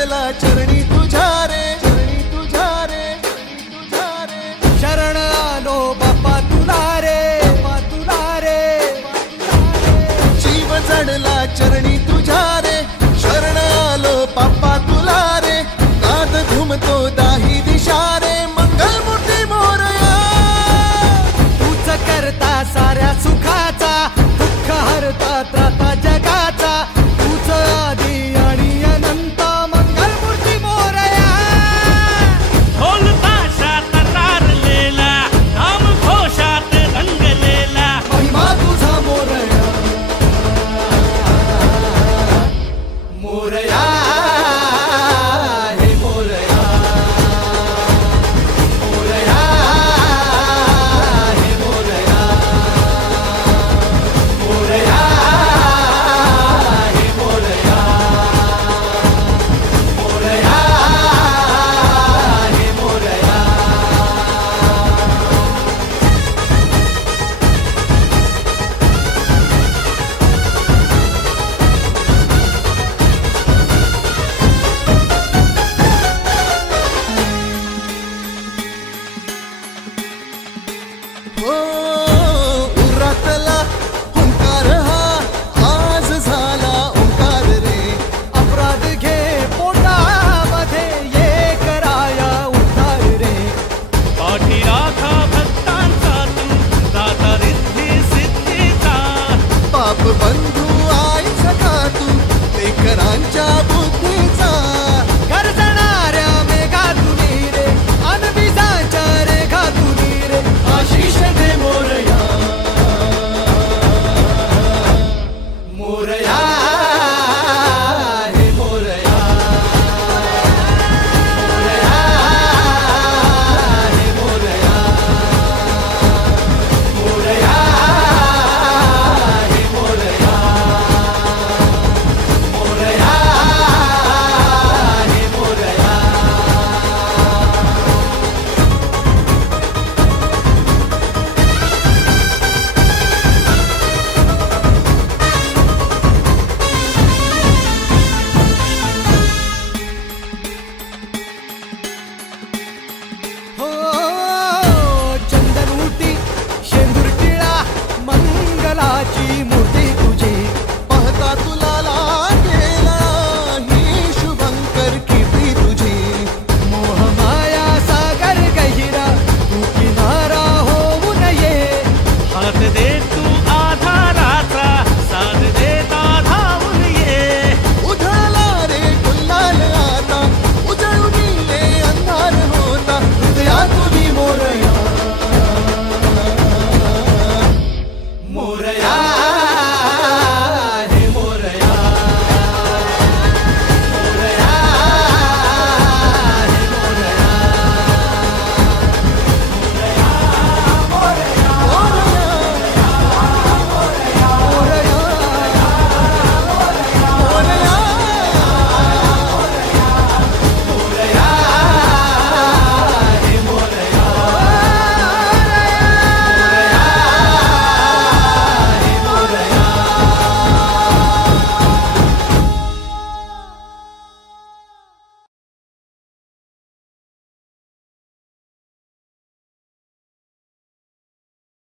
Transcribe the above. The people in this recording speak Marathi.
चढला चरणी तुझ्या रे, चरणी तुझ्या रे, तुझ्या रे शरण आलो बाप्पा तुला रे, बाप्पा तुला रे, जीव चढला चरणी तुझ्या रे, शरण आलो बाप्पा तुला रे, नाद घुमतो दाही दिशा रे, मंगलमूर्ती मोरया तूच करता साऱ्या सुखाचा, दुःख हरता त्राता जगाचा, तूच आदी आणि अनंत, मंगलमूर्ती मोरया ढोल ताशात तारलेला, नाम घोषात रंगलेला, महिमा तुझा मोरया, मोरया हे मोरया, मोरया हे मोरया, मोरया हे मोरया, मोरया हे मोरया. हो उरातला ओंकार हा आज झाला ओंकार रे, अपराध घे पोटामध्ये ये कराया उद्धार रे, पाठी राखा भक्तांचा तू, दाता रिद्धी सिद्धीचा, पाप बंधू आई सखा तू, लेकरांच्या बुद्धीचा, गरजणाऱ्या मेघातुनी रे, अनविजाच्या रेघातुनी रे, आशिष दे मोरया, मोरया हे मोरया, मोरया हे मोरया, मोरया हे मोरया, मोरया हे मोरया. हो चंदन उटी शेंदूर टिळा मंगलाची मूर्ती